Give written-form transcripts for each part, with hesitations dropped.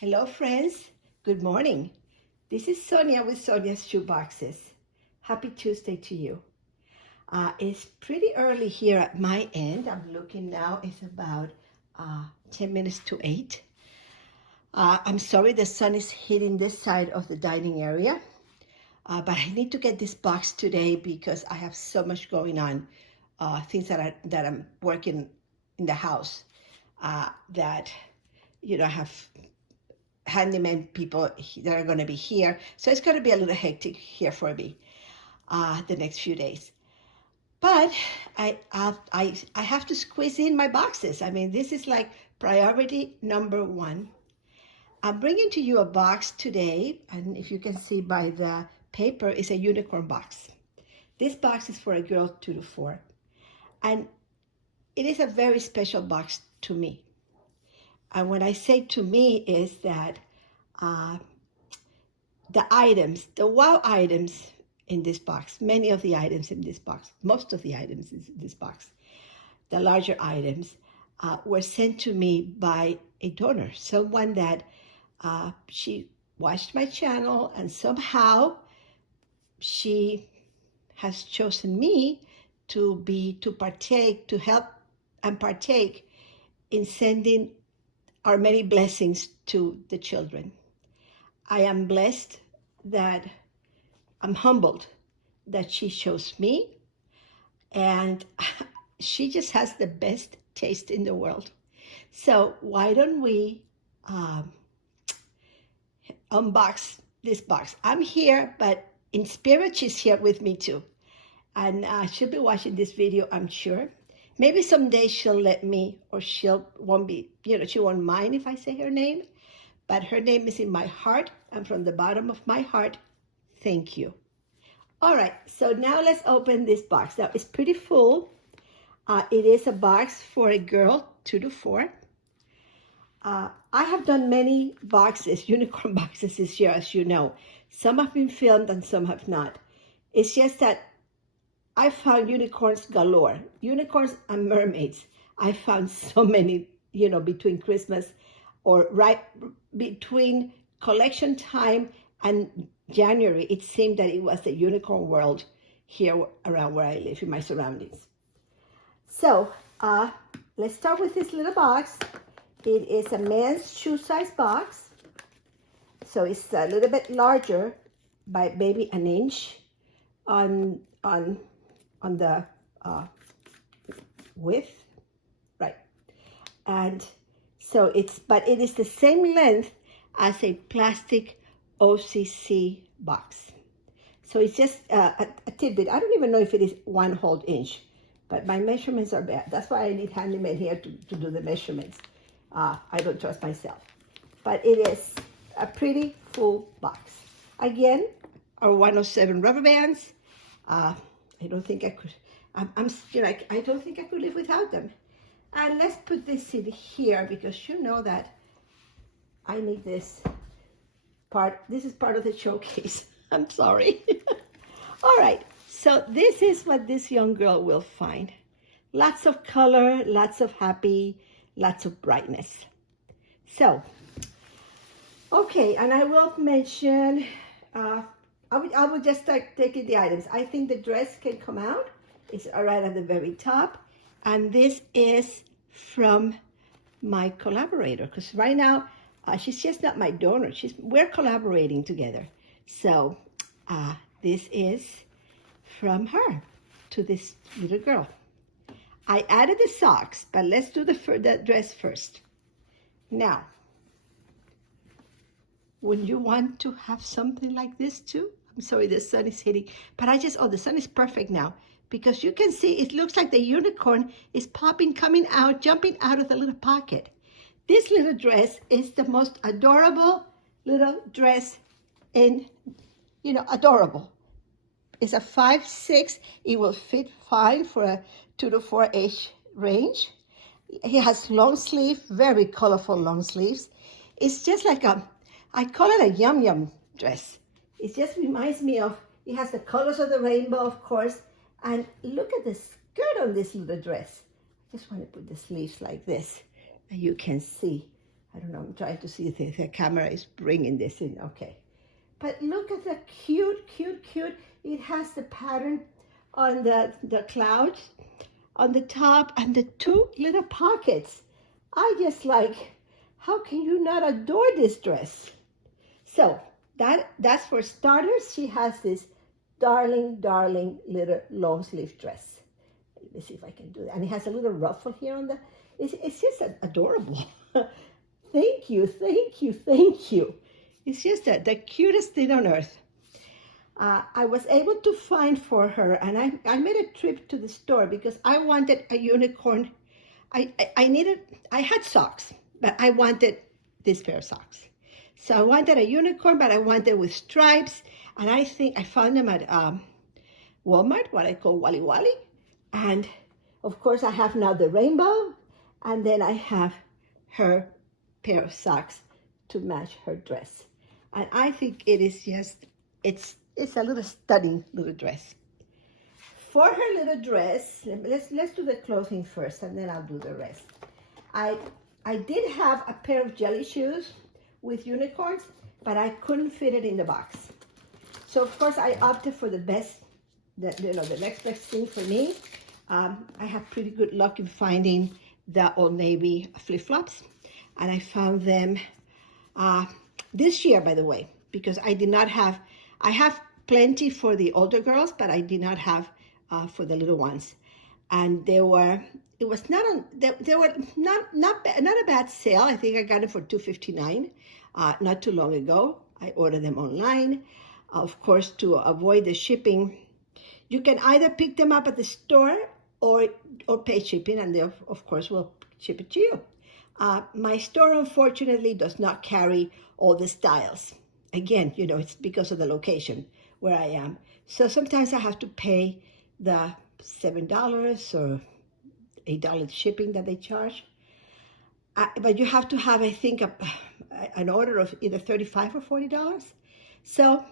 Hello, friends. Good morning. This is Sonia with Sonia's Shoeboxes. Happy Tuesday to you. It's pretty early here at my end. I'm looking now. It's about 10 minutes to 8. I'm sorry the sun is hitting this side of the dining area, but I need to get this box today because I have so much going on. Things that I'm working in the house that I have handyman people that are going to be here. So it's going to be a little hectic here for me the next few days. But I have to squeeze in my boxes. I mean, this is like priority number one. I'm bringing to you a box today, and if you can see by the paper, it's a unicorn box. This box is for a girl 2 to 4, and it is a very special box to me. And when I say to me is that the items, the wow items in this box, many of the items in this box, most of the items in this box, the larger items, were sent to me by a donor, someone that she watched my channel and somehow she has chosen me to help and partake in sending our many blessings to the children. I am blessed that I'm humbled that she chose me, and she just has the best taste in the world. So why don't we unbox this box? I'm here, but in spirit, she's here with me too. And she'll be watching this video, I'm sure. Maybe someday she'll let me, or she won't mind if I say her name, but her name is in my heart, and from the bottom of my heart, thank you. All right, so now let's open this box. Now, it's pretty full. It is a box for a girl 2 to 4. I have done many boxes, unicorn boxes this year, as you know. Some have been filmed and some have not. It's just that I found unicorns galore, unicorns and mermaids. I found so many, between Christmas or right between collection time and January. It seemed that it was the unicorn world here around where I live, in my surroundings. So let's start with this little box. It is a men's shoe size box. So it's a little bit larger by maybe an inch on the width, right? And so but it is the same length as a plastic OCC box. So it's just a tidbit. I don't even know if it is 1 whole inch, but my measurements are bad. That's why I need handyman here to do the measurements. I don't trust myself. But it is a pretty full box. Again, our 107 rubber bands. I don't think I could. I don't think I could live without them. And let's put this in here because you know that I need this part. This is part of the showcase. I'm sorry. All right. So this is what this young girl will find. Lots of color, lots of happy, lots of brightness. So, okay, and I will mention. I will just start taking the items. I think the dress can come out. It's right at the very top. And this is from my collaborator, because right now, she's just not my donor. We're collaborating together. So this is from her to this little girl. I added the socks, but let's do the dress first. Now, would you want to have something like this too? I'm sorry, the sun is hitting, but the sun is perfect now because you can see it looks like the unicorn is coming out, jumping out of the little pocket. This little dress is the most adorable little dress adorable. It's a 5'6". It will fit fine for a 2 to 4 age range. It has long sleeve, very colorful long sleeves. It's just like I call it a yum yum dress. It just reminds me of, it has the colors of the rainbow, of course. And look at the skirt on this little dress. I just want to put the sleeves like this. And you can see I don't know, I'm trying to see if the camera is bringing this in. Okay. But look at the cute, cute, cute. It has the pattern on the clouds on the top and the two little pockets. I just like, how can you not adore this dress? So that's for starters. She has this darling, darling little long sleeve dress. Let me see if I can do that. And it has a little ruffle here on the, it's just adorable. Thank you, thank you, thank you. It's just the cutest thing on earth. I was able to find for her, and I made a trip to the store because I wanted a unicorn. I had socks, but I wanted this pair of socks. So I wanted a unicorn, but I wanted with stripes, and I think I found them at Walmart, what I call Wally Wally. And of course I have now the rainbow, and then I have her pair of socks to match her dress. And I think it is just, it's a little stunning little dress. For her little dress, let's do the clothing first, and then I'll do the rest. I did have a pair of jelly shoes with unicorns, but I couldn't fit it in the box. So of course I opted for the best, the next best thing for me. I have pretty good luck in finding the Old Navy flip-flops, and I found them this year, by the way, because I did not have, I have plenty for the older girls, but I did not have for the little ones. And they were, it was not on, they were not a bad sale. I think I got them for $2.59 not too long ago. I ordered them online. Of course, to avoid the shipping, you can either pick them up at the store or pay shipping, and they of course will ship it to you. My store, unfortunately, does not carry all the styles. Again, you know, it's because of the location where I am. So sometimes I have to pay the $7 or $8 shipping that they charge. But you have to have, I think, an order of either $35 or $40. So,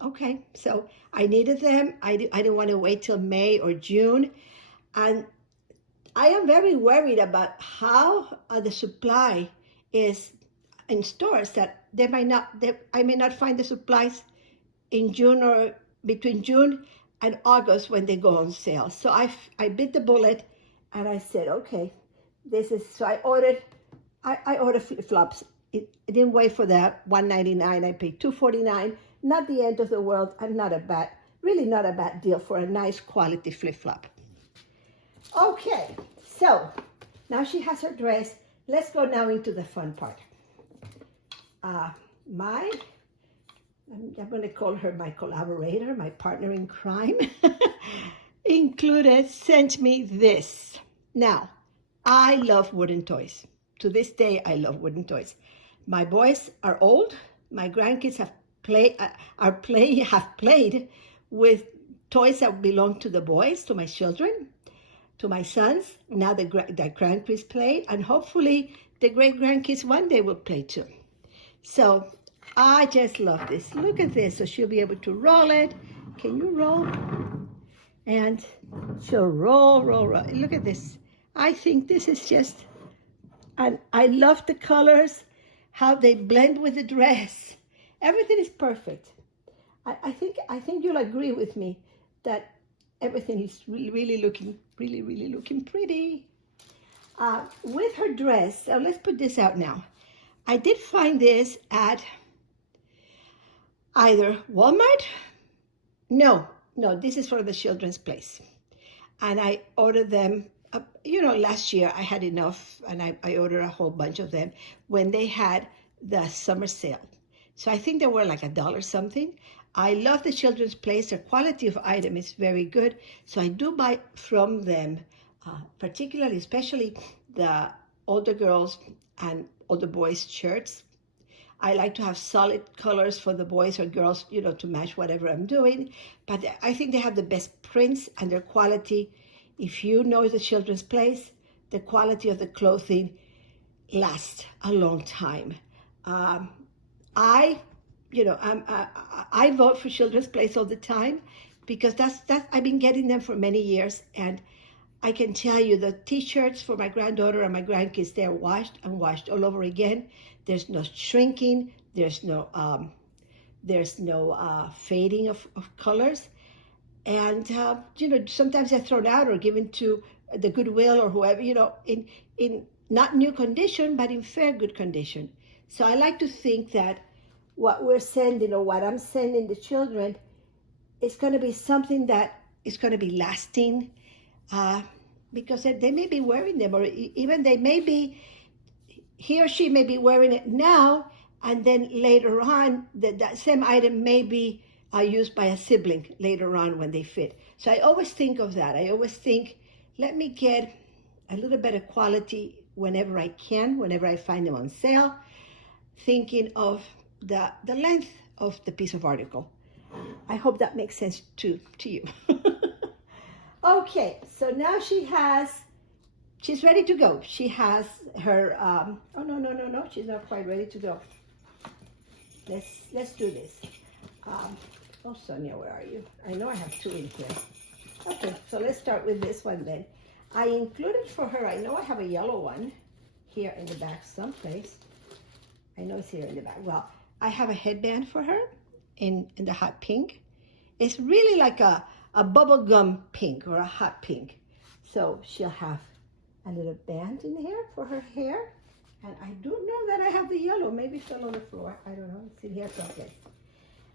okay, so I needed them. I didn't want to wait till May or June. And I am very worried about how the supply is in stores, that I may not find the supplies in June or between June and August when they go on sale. So I bit the bullet and I said, okay, so I ordered flip-flops. It didn't wait for that $1.99. I paid $2.49. Not the end of the world, and really not a bad deal for a nice quality flip-flop. Okay, so now she has her dress. Let's go now into the fun part. I'm going to call her my collaborator, my partner in crime, sent me this. Now, I love wooden toys. To this day, I love wooden toys. My boys are old. My grandkids have played with toys that belong to the boys, to my children, to my sons. Now the grandkids play, and hopefully the great-grandkids one day will play too. So I just love this. Look at this. So she'll be able to roll it. Can you roll? And she'll roll. Look at this. I think this is just, and I love the colors, how they blend with the dress. Everything is perfect. I think you'll agree with me that everything is really looking pretty. With her dress, so let's put this out now. I did find this at either Walmart. No, this is for the children's place. And I ordered them, last year I had enough, and I ordered a whole bunch of them when they had the summer sale. So I think they were like $1 something. I love the children's place. Their quality of item is very good. So I do buy from them, particularly, especially the older girls and older boys' shirts. I like to have solid colors for the boys or girls, to match whatever I'm doing. But I think they have the best prints, and their quality, if you know the children's place, the quality of the clothing lasts a long time. I vote for Children's Place all the time because that's I've been getting them for many years, and I can tell you the t-shirts for my granddaughter and my grandkids, they're washed and washed all over again. There's no shrinking. There's no fading of colors. And, sometimes they're thrown out or given to the Goodwill or whoever, in not new condition, but in fair good condition. So I like to think that what we're sending or what I'm sending the children is going to be something that is going to be lasting, because they may be wearing them, or even he or she may be wearing it now, and then later on, that same item may be used by a sibling later on when they fit. So I always think of that. I always think, let me get a little better quality whenever I can, whenever I find them on sale, thinking of the length of the piece of article. I hope that makes sense to you. Okay, so now she's ready to go. She has her, oh, no, she's not quite ready to go. Let's do this. Oh, Sonia, where are you? I know I have two in here. Okay, so let's start with this one then. I included for her, I know I have a yellow one here in the back someplace. I know it's here in the back. Well, I have a headband for her in the hot pink. It's really like a bubblegum pink or a hot pink. So she'll have a little band in here for her hair. And I do know that I have the yellow. Maybe it fell on the floor. I don't know. It's in here someplace.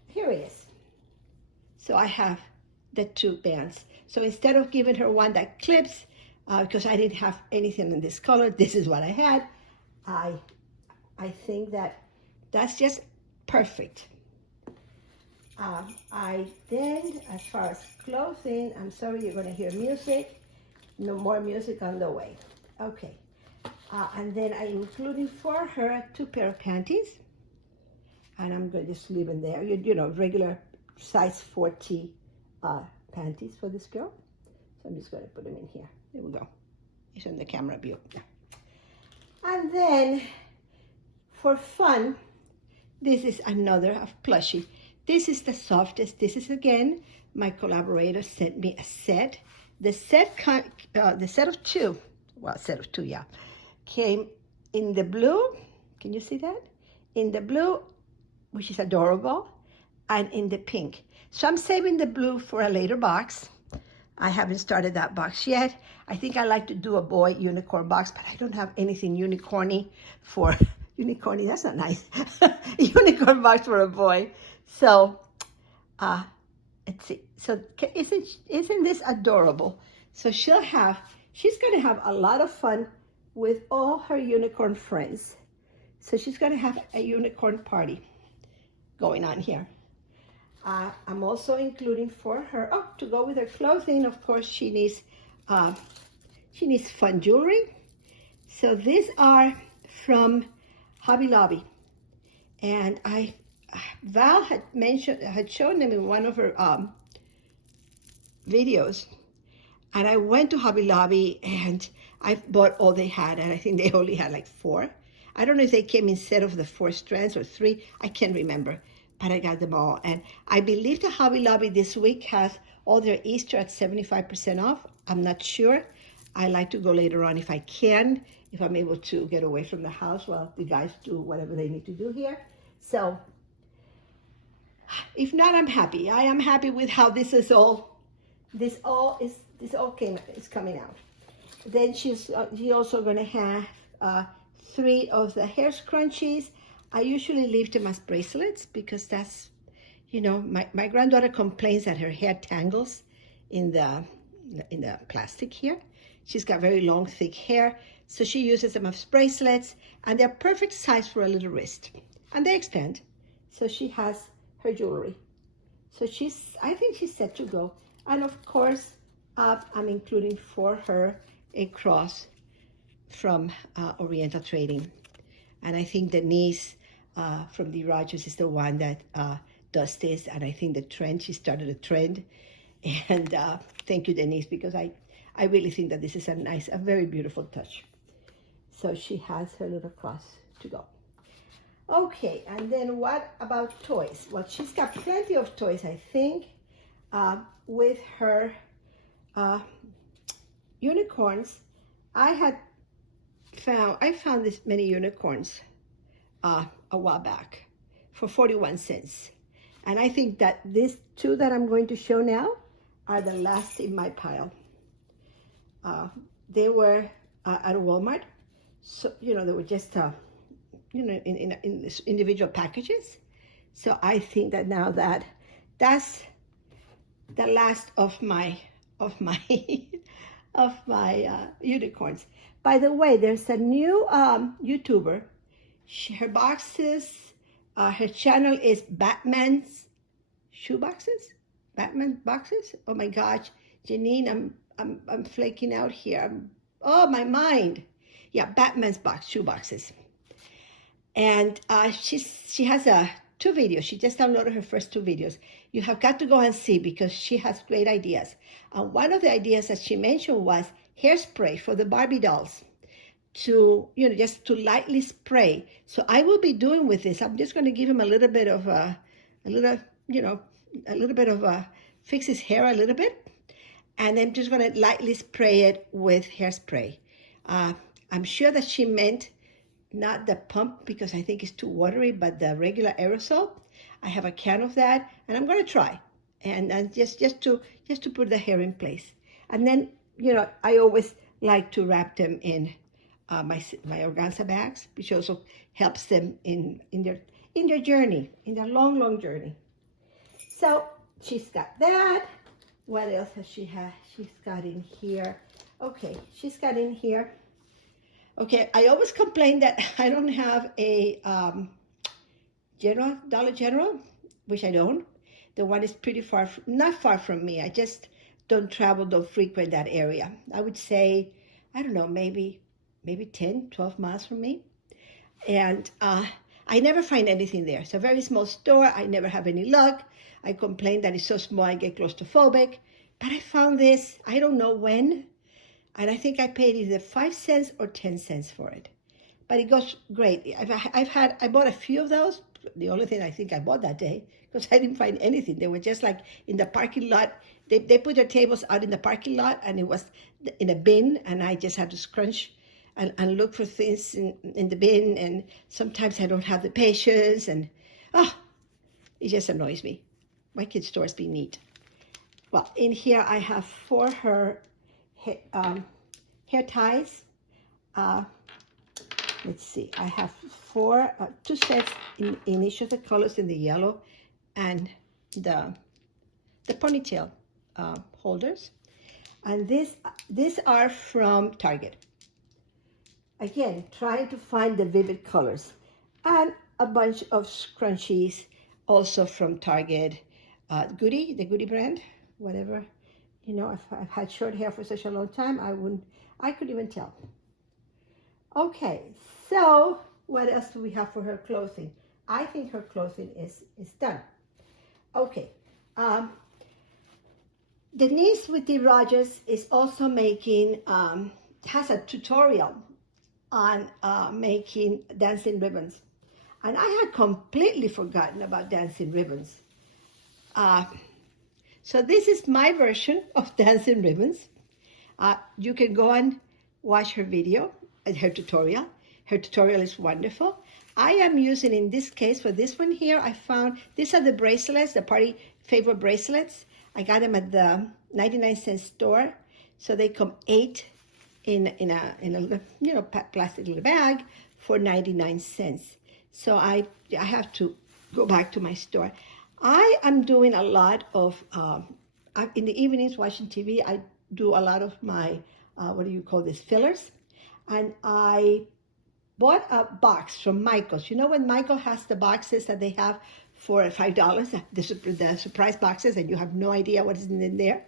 Here it is. So I have the two bands. So instead of giving her one that clips, because I didn't have anything in this color, this is what I had. I think that's just perfect. I then, as far as clothing, I'm sorry, you're going to hear music. No more music on the way. Okay. And then I included for her 2 pair of panties. And I'm going to just leave them there. Regular size 40 panties for this girl. So I'm just going to put them in here. There we go. It's on the camera view. And then, for fun, this is another plushie. This is the softest. This is, again, my collaborator sent me a set. The set of two, yeah, came in the blue. Can you see that? In the blue, which is adorable, and in the pink. So I'm saving the blue for a later box. I haven't started that box yet. I think I like to do a boy unicorn box, but I don't have anything unicorny for unicorny. That's not nice. Unicorn box for a boy. So, let's see. So isn't this adorable? So she's going to have a lot of fun with all her unicorn friends. So she's going to have a unicorn party going on here. I'm also including for her, to go with her clothing, of course, she needs fun jewelry. So these are from Hobby Lobby. And Val had shown them in one of her videos. And I went to Hobby Lobby and I bought all they had, and I think they only had like 4. I don't know if they came instead of the 4 strands or 3. I can't remember, but I got them all. And I believe the Hobby Lobby this week has all their Easter at 75% off. I'm not sure. I like to go later on if I can, if I'm able to get away from the house while the guys do whatever they need to do here. So if not, I'm happy. I am happy with how this is coming out. Then she's also going to have 3 of the hair scrunchies. I usually leave them as bracelets because that's, my granddaughter complains that her hair tangles in the plastic here. She's got very long, thick hair, so she uses them as bracelets, and they're perfect size for a little wrist, and they expand. So she has her jewelry. So I think she's set to go. And of course, I'm including for her a cross from Oriental Trading. And I think Denise from the Rogers is the one that does this. And I think she started a trend. And thank you, Denise, because I really think that this is a very beautiful touch. So she has her little cross to go. Okay, and then what about toys? Well, she's got plenty of toys, I think, with her unicorns. I found this many unicorns a while back for 41 cents. And I think that these two that I'm going to show now are the last in my pile. They were at Walmart. So, they were just, in this individual packages. So I think that now that's the last of my of my unicorns. By the way, there's a new YouTuber. Her boxes, her channel is Batman's shoe boxes, Batman boxes. Oh my gosh, Janine, I'm flaking out here. Oh my mind. Yeah, Batman's shoe boxes. And she has two videos. She just downloaded her first two videos. You have got to go and see because she has great ideas. And one of the ideas that she mentioned was hairspray for the Barbie dolls to, just to lightly spray. So I will be doing with this. I'm just going to give him a little bit of fix his hair a little bit. And I'm just going to lightly spray it with hairspray. I'm sure that she meant not the pump because I think it's too watery, but the regular aerosol. I have a can of that, and I'm going to try, and just to put the hair in place. And then I always like to wrap them in my organza bags, which also helps them in their journey, in their long journey. So she's got that. What else has she had? She's got in here. Okay, she's got in here. Okay, I always complain that I don't have a Dollar General, which I don't. The one is pretty far, not far from me. I just don't frequent that area. I would say, I don't know, maybe 10, 12 miles from me. And I never find anything there. It's a very small store. I never have any luck. I complain that it's so small, I get claustrophobic. But I found this, I don't know when, and I think I paid either 5 cents or 10 cents for it. But it goes great. I bought a few of those. The only thing I think I bought that day, because I didn't find anything. They were just like in the parking lot. They put their tables out in the parking lot, and it was in a bin, and I just had to scrunch and look for things in the bin, and sometimes I don't have the patience, and it just annoys me. My kids' stores be neat. Well, in here I have for her hair ties. Let's see, I have two sets in each of the colors, in the yellow and the ponytail holders. And these are from Target. Again, trying to find the vivid colors. And a bunch of scrunchies also from Target. The Goody brand, whatever. I've had short hair for such a long time, I couldn't even tell. Okay, so what else do we have for her clothing? I think her clothing is done. Okay, Denise with the Rogers is also making, has a tutorial on making dancing ribbons. And I had completely forgotten about dancing ribbons. So this is my version of dancing ribbons. You can go and watch her video, her tutorial. Her tutorial is wonderful. I am using, in this case, for this one here, I found, these are the bracelets, the party favor bracelets. I got them at the 99-cent store. So they come 8 in a plastic little bag for 99 cents. So I have to go back to my store. I am doing a lot of, in the evenings watching TV, I do a lot of my, fillers. And I bought a box from Michael's. When Michael has the boxes that they have for $5, the surprise boxes, and you have no idea what is in there?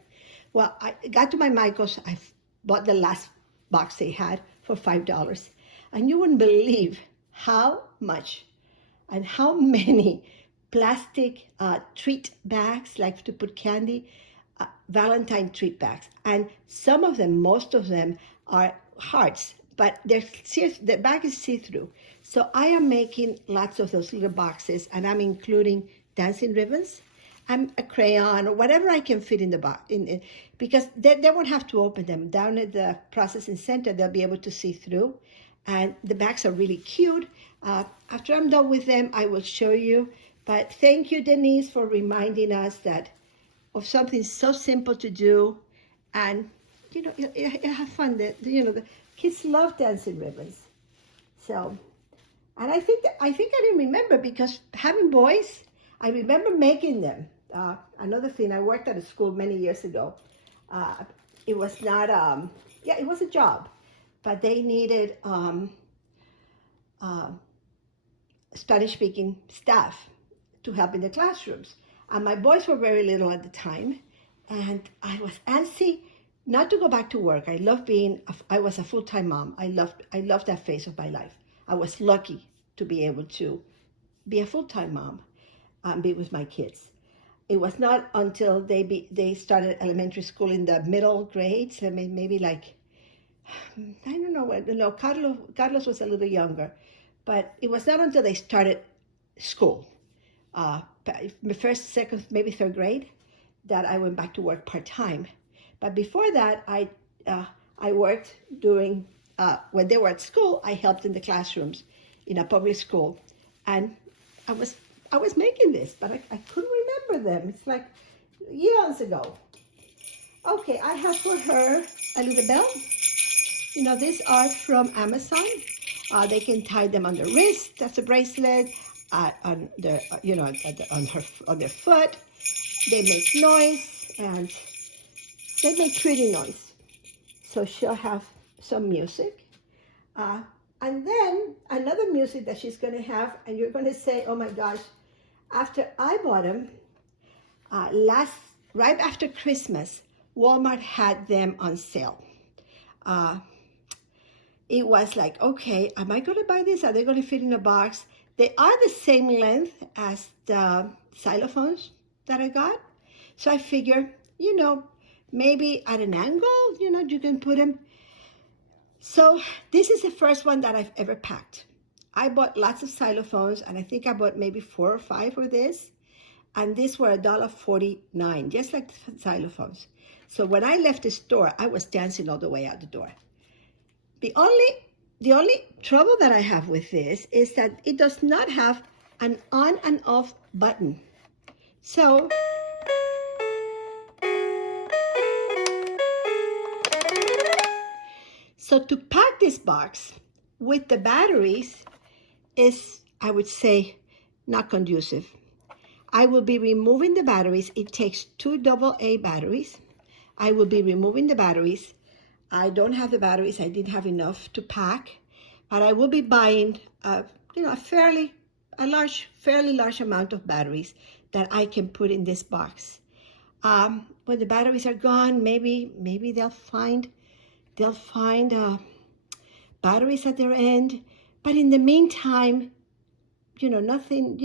Well, I got to my Michael's, I bought the last box they had for $5. And you wouldn't believe how much and how many plastic treat bags, like to put candy, Valentine treat bags. And some of them, most of them, are hearts, but the bag is see-through. So I am making lots of those little boxes, and I'm including dancing ribbons, and a crayon or whatever I can fit in the box, because they won't have to open them. Down at the processing center, they'll be able to see through. And the bags are really cute. After I'm done with them, I will show you. But thank you, Denise, for reminding us of something so simple to do. And, you have fun. The kids love dancing ribbons. So, and I think I didn't remember, because having boys, I remember making them. Another thing, I worked at a school many years ago. It was not, it was a job, but they needed Spanish-speaking staff to help in the classrooms. And my boys were very little at the time, and I was antsy not to go back to work. I was a full-time mom. I loved that phase of my life. I was lucky to be able to be a full-time mom and be with my kids. It was not until they started elementary school in the middle grades. I mean, maybe like, I don't know when. No, Carlos was a little younger, but it was not until they started school, first, second, maybe third grade, that I went back to work part-time. But before that, I worked during, when they were at school, I helped in the classrooms in a public school. And I was making this, but I couldn't remember them. It's like years ago. Okay, I have for her a little bell. These are from Amazon. They can tie them on the wrist as a bracelet, on their, on their foot. They make noise, and they make pretty noise. So she'll have some music. And then another music that she's going to have, and you're going to say, oh my gosh, after I bought them, right after Christmas, Walmart had them on sale. It was like, okay, am I going to buy this? Are they going to fit in a box? They are the same length as the Xylophones that I got. So I figure, maybe at an angle, you can put them. So this is the first one that I've ever packed. I bought lots of Xylophones, and I think I bought maybe 4 or 5 of this. And these were $1.49, just like the Xylophones. So when I left the store, I was dancing all the way out the door. The only trouble that I have with this is that it does not have an on and off button. So to pack this box with the batteries is, I would say, not conducive. I will be removing the batteries. It takes 2 AA batteries. I will be removing the batteries. I don't have the batteries. I didn't have enough to pack, but I will be buying, fairly large amount of batteries that I can put in this box. When the batteries are gone, maybe they'll find batteries at their end. But in the meantime, nothing.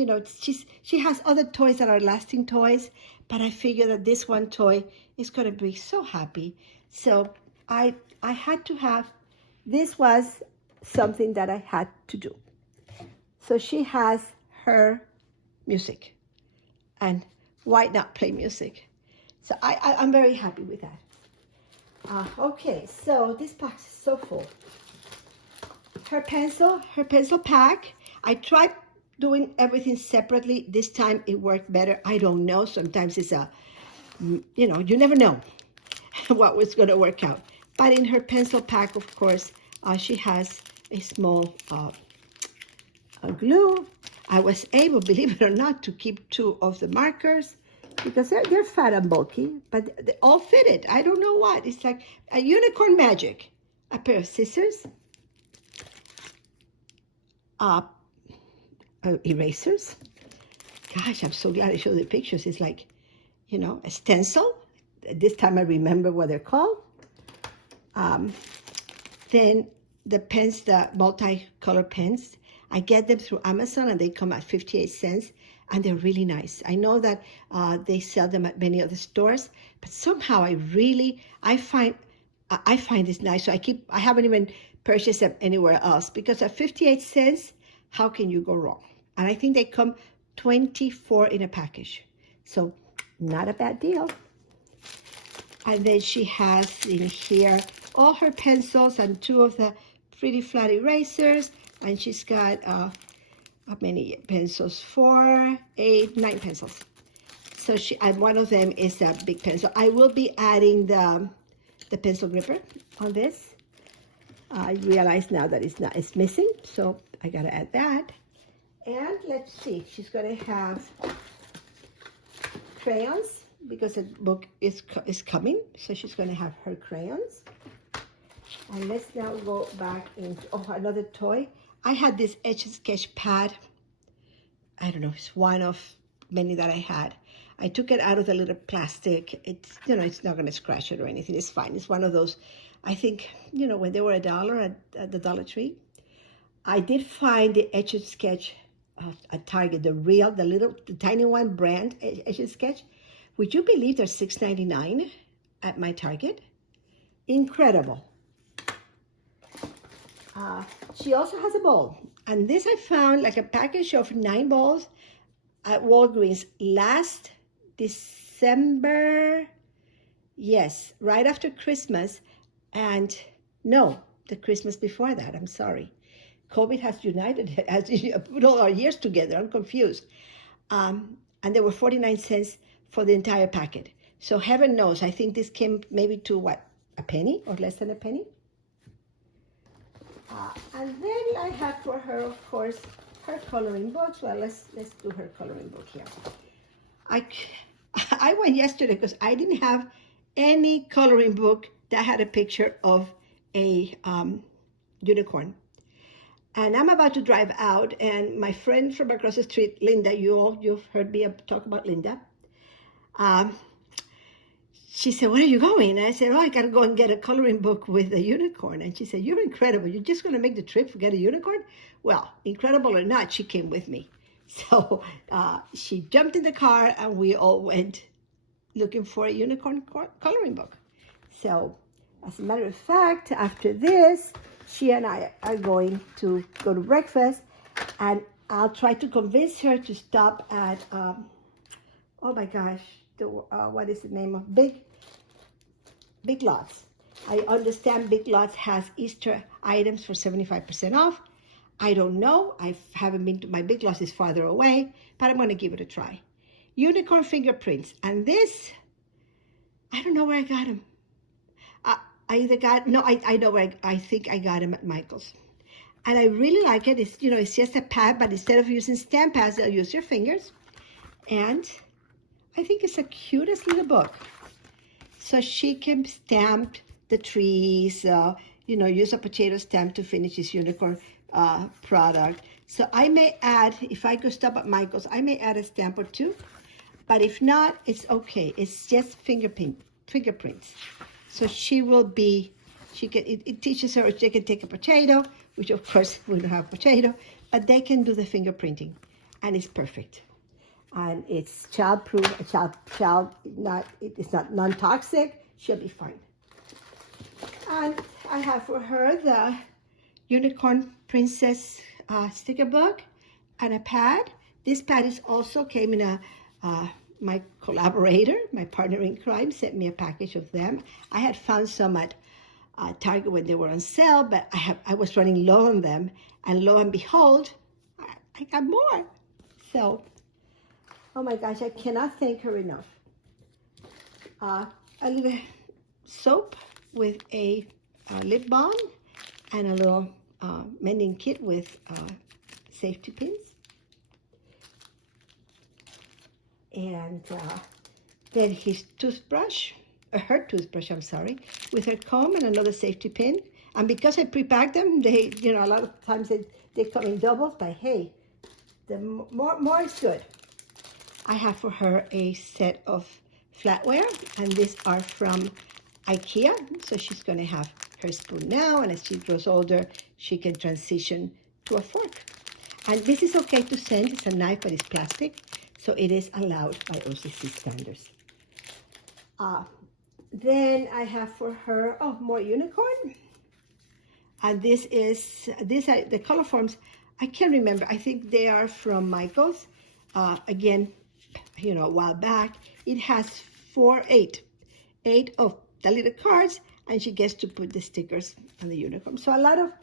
She has other toys that are lasting toys, but I figure that this one toy is going to be so happy. So I had to have, this was something that I had to do. So she has her music, and why not play music? So I'm very happy with that. Okay, so this box is so full. Her pencil pack. I tried doing everything separately. This time it worked better. I don't know. Sometimes it's you never know what was going to work out. But in her pencil pack, of course, she has a small glue. I was able, believe it or not, to keep 2 of the markers because they're fat and bulky, but they all fitted. I don't know what. It's like a unicorn magic. A pair of scissors, erasers. Gosh, I'm so glad I showed the pictures. It's like, a stencil. This time I remember what they're called. Then the pens, the multi-color pens, I get them through Amazon, and they come at 58 cents, and they're really nice. I know that they sell them at many other stores, but somehow I find this nice. So I haven't even purchased them anywhere else, because at 58 cents, how can you go wrong? And I think they come 24 in a package. So Not a bad deal. And then she has in here all her pencils and 2 of the pretty flat erasers. And she's got how many pencils? 4, 8, 9 pencils. So and one of them is a big pencil. I will be adding the pencil gripper on this. I realize now that it's missing, so I gotta add that. And let's see, she's gonna have crayons because the book is coming, so she's gonna have her crayons. And let's now go back into another toy. I had this Etched Sketch Pad. I don't know, it's one of many that I had. I took it out of the little plastic. It's, it's not going to scratch it or anything. It's fine. It's one of those, I think, when they were $1 at the Dollar Tree. I did find the Etched Sketch at Target, the tiny one brand, Etched Sketch. Would you believe they're $6.99 at my Target? Incredible. She also has a bowl. And this I found like a package of 9 balls at Walgreens last December, yes, right after Christmas, and no, the Christmas before that, I'm sorry. COVID has put all our years together, I'm confused. And there were 49 cents for the entire packet. So heaven knows, I think this came maybe to what, a penny or less than a penny? And then I have for her, of course, her coloring books. Well, let's do her coloring book here. I went yesterday because I didn't have any coloring book that had a picture of a unicorn. And I'm about to drive out, and my friend from across the street, Linda, you've heard me talk about Linda. She said, "Where are you going?" And I said, "Oh, I gotta go and get a coloring book with a unicorn." And she said, "You're incredible. You're just gonna make the trip to get a unicorn?" Well, incredible or not, she came with me. So she jumped in the car and we all went looking for a unicorn coloring book. So as a matter of fact, after this, she and I are going to go to breakfast, and I'll try to convince her to stop at, oh my gosh, what is the name of Big Lots. I understand Big Lots has Easter items for 75% off. I don't know. I haven't been to my Big Lots is farther away, but I'm going to give it a try. Unicorn fingerprints. And this, I don't know where I got them. I know where I think I got them at Michael's. And I really like it. It's just a pad, but instead of using stamp pads, they'll use your fingers. And I think it's the cutest little book. So she can stamp the trees, use a potato stamp to finish this unicorn product. So I may add, if I go stop at Michael's, I may add a stamp or 2. But if not, it's okay. It's just fingerprints. So she will be, it teaches her she can take a potato, which of course we don't have potato, but they can do the fingerprinting, and it's perfect. And it's child-proof, it's not non-toxic, she'll be fine. And I have for her the Unicorn Princess sticker book and a pad. This pad is also came in my collaborator, my partner in crime, sent me a package of them. I had found some at Target when they were on sale, but I was running low on them, and lo and behold, I got more. So, oh my gosh, I cannot thank her enough. A little soap with a lip balm and a little mending kit with safety pins. And then his toothbrush, her toothbrush, I'm sorry, with her comb and another safety pin. And because I pre-packed them, they, a lot of times they come in doubles, but hey, the more is good. I have for her a set of flatware, and these are from IKEA. So she's going to have her spoon now, and as she grows older, she can transition to a fork. And this is okay to send. It's a knife, but it's plastic, so it is allowed by OCC standards. Then I have for her, more unicorn. And these are the color forms. I can't remember. I think they are from Michael's. Again, a while back, it has eight of the little cards, and she gets to put the stickers on the unicorn. So a lot of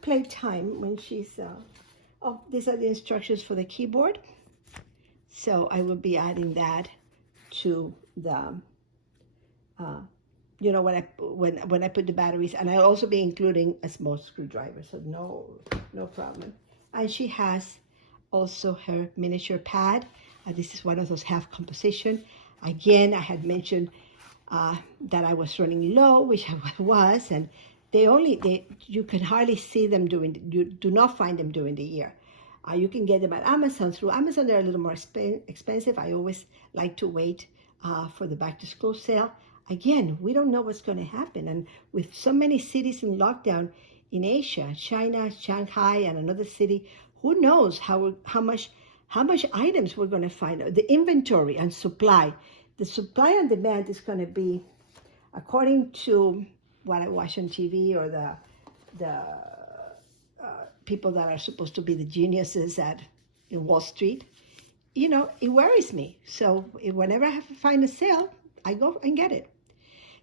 playtime when she's. Oh, these are the instructions for the keyboard. So I will be adding that to the. When I put the batteries, and I'll also be including a small screwdriver, so no problem. And she has also her miniature pad. This is one of those half composition. Again, I had mentioned that I was running low, which I was, and you can hardly see them you do not find them during the year. You can get them at Amazon. Through Amazon, they're a little more expensive. I always like to wait for the back to school sale. Again, we don't know what's going to happen. And with so many cities in lockdown in Asia, China, Shanghai, and another city, who knows how much items we're going to find. The inventory and supply. The supply and demand is going to be, according to what I watch on TV or the people that are supposed to be the geniuses in Wall Street, it worries me. So whenever I have to find a sale, I go and get it.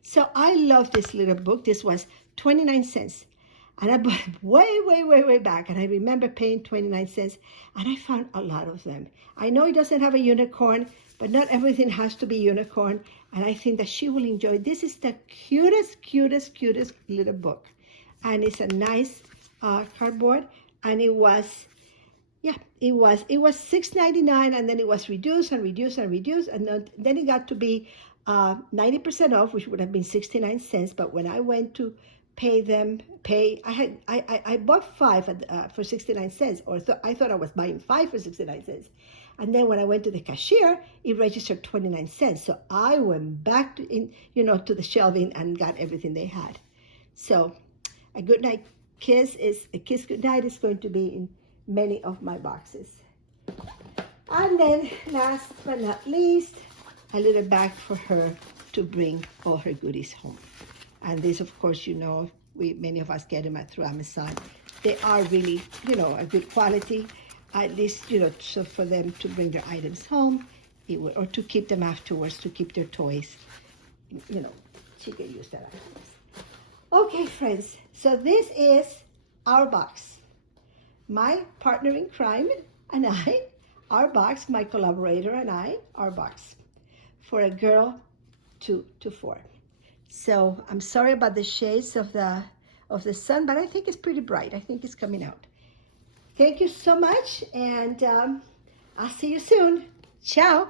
So I love this little book. This was 29 cents. And I bought it way back. And I remember paying 29 cents. And I found a lot of them. I know it doesn't have a unicorn, but not everything has to be unicorn. And I think that she will enjoy it. This is the cutest little book. And it's a nice cardboard. And it was $6.99, and then it was reduced. And then it got to be 90% off, which would have been 69 cents. But when I went to I bought 5 for 69 cents, or I thought I was buying 5 for 69 cents. And then when I went to the cashier, it registered 29 cents. So I went back to the shelving and got everything they had. So a goodnight kiss goodnight is going to be in many of my boxes. And then last but not least, a little bag for her to bring all her goodies home. And this, of course, many of us get them through Amazon. They are really, a good quality, at least, so for them to bring their items home, or to keep them afterwards, to keep their toys, she can use that afterwards. Okay, friends, so this is our box. My partner in crime and I, our box, my collaborator and I, our box for a girl 2 to 4. So I'm sorry about the shades of the sun, but I think it's pretty bright. I think it's coming out. Thank you so much, and I'll see you soon. Ciao.